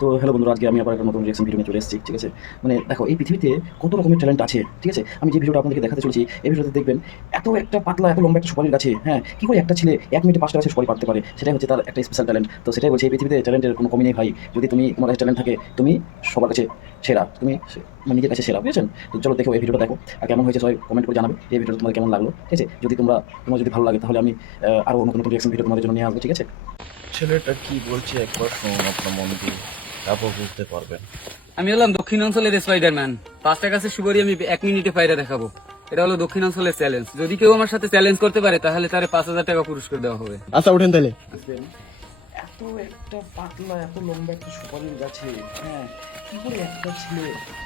তো হ্যালো বন্ধুরা, আজকে আমি আবার একটা নতুন রিঅ্যাকশন ভিডিও নিয়ে চলে এসেছি। ঠিক আছে, মানে দেখো এই পৃথিবীতে কত রকমের ট্যালেন্ট আছে। ঠিক আছে, আমি যে ভিডিওটা আপনাদেরকে দেখাতে চলেছি এই ভিডিওতে দেখবেন এত একটা পাতলা এত লম্বা একটা সুপারির গাছে, হ্যাঁ, কি করে একটা ছেলে 1 মিনিটে 5টা গাছের সুপারি পারতে পারে, সেটাই হচ্ছে তার একটা স্পেশাল ট্যালেন্ট। তো সেটাই বলছি, এই পৃথিবীতে ট্যালেন্টের কোনো কমি নেই ভাই। যদি তুমি তোমার কাছে ট্যালেন্ট থাকে তুমি সবার কাছে সেরা, তুমি মানে নিজের কাছে সেরা, বুঝেছেন? তো চলো দেখো এই ভিডিওটা দেখো, আর কেমন হয়েছে সবাই কমেন্ট করে জানাবে এই ভিডিওটা তোমাদের কেমন লাগলো। ঠিক আছে, যদি তোমার যদি ভালো লাগে তাহলে আমি আরও নতুন নতুন রিঅ্যাকশন ভিডিও তোমাদের জন্য নিয়ে আসবো। ঠিক আছে, ছেলেটা কি বলছে একবার শুনুন আপনার মন দিয়ে, তারপর বুঝতে পারবেন। আমি হলাম দক্ষিণাঞ্চলের স্পাইডারম্যান। 5টা গাছের সুপারি আমি 1 মিনিটে পাইরে দেখাবো। এটা হলো দক্ষিণাঞ্চলের চ্যালেঞ্জ। যদি কেউ আমার সাথে চ্যালেঞ্জ করতে পারে তাহলে তারে 5,000 টাকা পুরস্কার দেওয়া হবে। আচ্ছা উঠেন তাহলে। এত একটা পাতলা এত লম্বা একটা সুপারির গাছে, হ্যাঁ, কি করে একটা ছেলে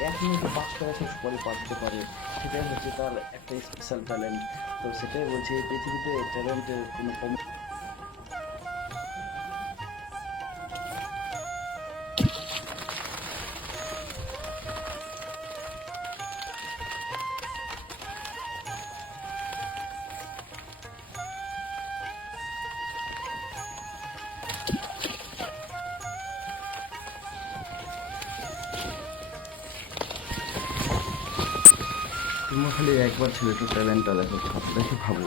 1 মিনিটে 5টা গাছের সুপারি পাড়তে পারে, সেটাই হচ্ছে তার একটা স্পেশাল ট্যালেন্ট। তো সেটাই বলছি, এই পৃথিবীতে ট্যালেন্টের কোনো কম। তোমরা খালি একবার ছেলেটার ট্যালেন্টটা দেখো, দেখে ভাবো,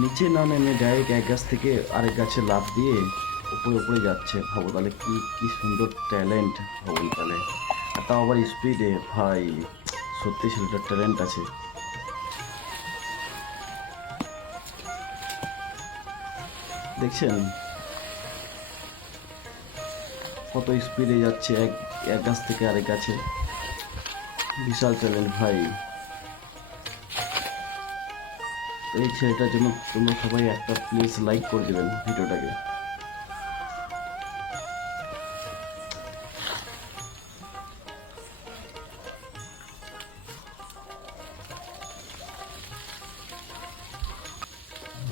নিচে না নেমে ডাইরেক্ট এক গাছ থেকে আরেক গাছে লাফ দিয়ে উপরে উপরে যাচ্ছে। ভাবো তাহলে কি কি সুন্দর ট্যালেন্ট, ভাবো তাহলে। আর তাও আবার স্পিডে, ভাই সত্যি ছেলেটার ট্যালেন্ট আছে। দেখছেন কত স্পিডে যাচ্ছে এক এক গাছ থেকে আরেক গাছে, বিশাল ট্যালেন্ট ভাই। এই ছেলেটার জন্য তোমরা সবাই একটা প্লিজ লাইক করে দেবেন ভিডিওটাকে।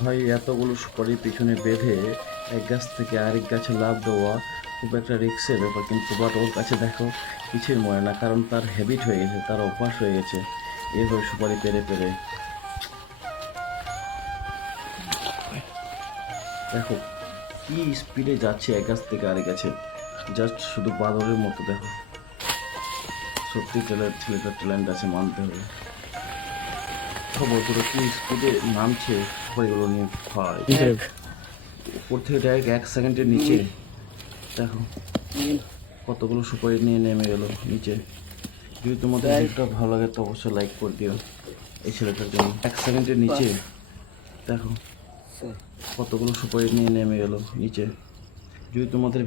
ভাই এতগুলো সুপারির পিছনে বেঁধে এক গাছ থেকে আরেক গাছে লাফ দেওয়া খুব একটা রিস্কের ব্যাপার, কিন্তু বাট ওর কাছে দেখো কিছুই মনে না, কারণ তার হ্যাবিট হয়ে গেছে, তার অভ্যাস হয়ে গেছে এইভাবে সুপারি পেরে পেরে। দেখো কি স্পিডে যাচ্ছে এক গাছ থেকে আরেক গাছে, জাস্ট শুধু বাদরের মতো। দেখো সত্যি ছেলেটার ট্যালেন্ট আছে, মানতে হবে। খবর তোরা কি স্পিডে নামছে সুপারিগুলো নিয়ে, ভাই উপর থেকে ডাইরেক্ট 1 সেকেন্ডের নিচে। দেখো কতগুলো সুপারি নিয়ে নেমে গেল নিচে। যদি তোমাদের ভিডিওটা ভালো লাগে তো অবশ্যই লাইক করে দিও এই ছেলেটার জন্য। 1 সেকেন্ডের নিচে দেখো কতগুলো সুপারি নিয়ে নেমে গেল নিচে। যদি তোমাদের